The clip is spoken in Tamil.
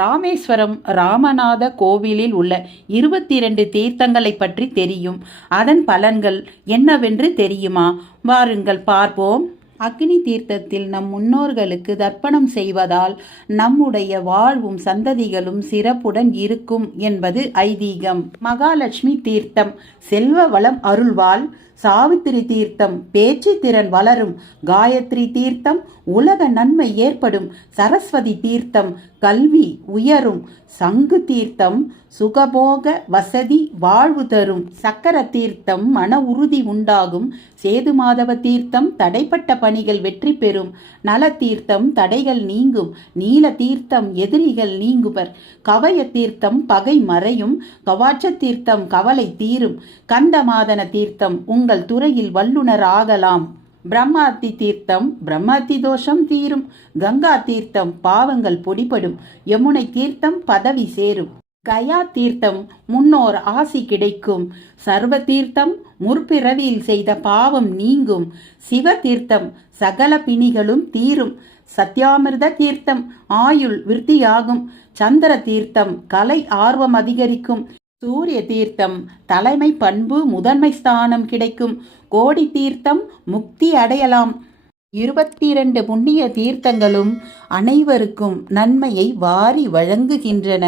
ராமேஸ்வரம் ராமநாத கோவிலில் உள்ள 22 தீர்த்தங்களை பற்றி தெரியும். அதன் பலன்கள் என்னவென்று தெரியுமா? வாருங்கள் பார்ப்போம். அக்னி தீர்த்தத்தில் நம் முன்னோர்களுக்கு தர்ப்பணம் செய்வதால் நம்முடைய வாழ்வும் சந்ததிகளும் சிறப்புடன் இருக்கும் என்பது ஐதீகம். மகாலட்சுமி தீர்த்தம் செல்வ வளம் அருள்வாள். சாவித்திரி தீர்த்தம் பேச்சு திறன் வளரும். காயத்ரி தீர்த்தம் உலக நன்மை ஏற்படும். சரஸ்வதி தீர்த்தம் கல்வி உயரும். சங்கு தீர்த்தம் சுகபோக வசதி வாழ்வு தரும். சக்கர தீர்த்தம் மன உறுதி உண்டாகும். சேதுமாதவ தீர்த்தம் தடைப்பட்ட பணிகள் வெற்றி பெறும். நல தீர்த்தம் தடைகள் நீங்கும். நீல தீர்த்தம் எதிரிகள் நீங்குவர். கவய தீர்த்தம் பகை மறையும். கவாட்ச தீர்த்தம் கவலை தீரும். கந்தமாதன தீர்த்தம் உங்கள் துறையில் வல்லுனர் ஆகலாம். பிரம்மாத்தி தீர்த்தம் பிரம்மத்தி தோஷம் தீரும். கங்கா தீர்த்தம் பாவங்கள் பொடிபடும். யமுனை தீர்த்தம் பதவி சேரும். கயா தீர்த்தம் முன்னோர் ஆசி கிடைக்கும். சர்வ தீர்த்தம் முற்பிறவியில் செய்த பாவம் நீங்கும். சிவ தீர்த்தம் சகல பிணிகளும் தீரும். சத்யாமிர்த தீர்த்தம் ஆயுள் விருத்தியாகும். சந்திர தீர்த்தம் கலை ஆர்வம் அதிகரிக்கும். சூரிய தீர்த்தம் தலைமை பண்பு முதன்மை ஸ்தானம் கிடைக்கும். கோடி தீர்த்தம் முக்தி அடையலாம். 22 புண்ணிய தீர்த்தங்களும் அனைவருக்கும் நன்மையை வாரி வழங்குகின்றன.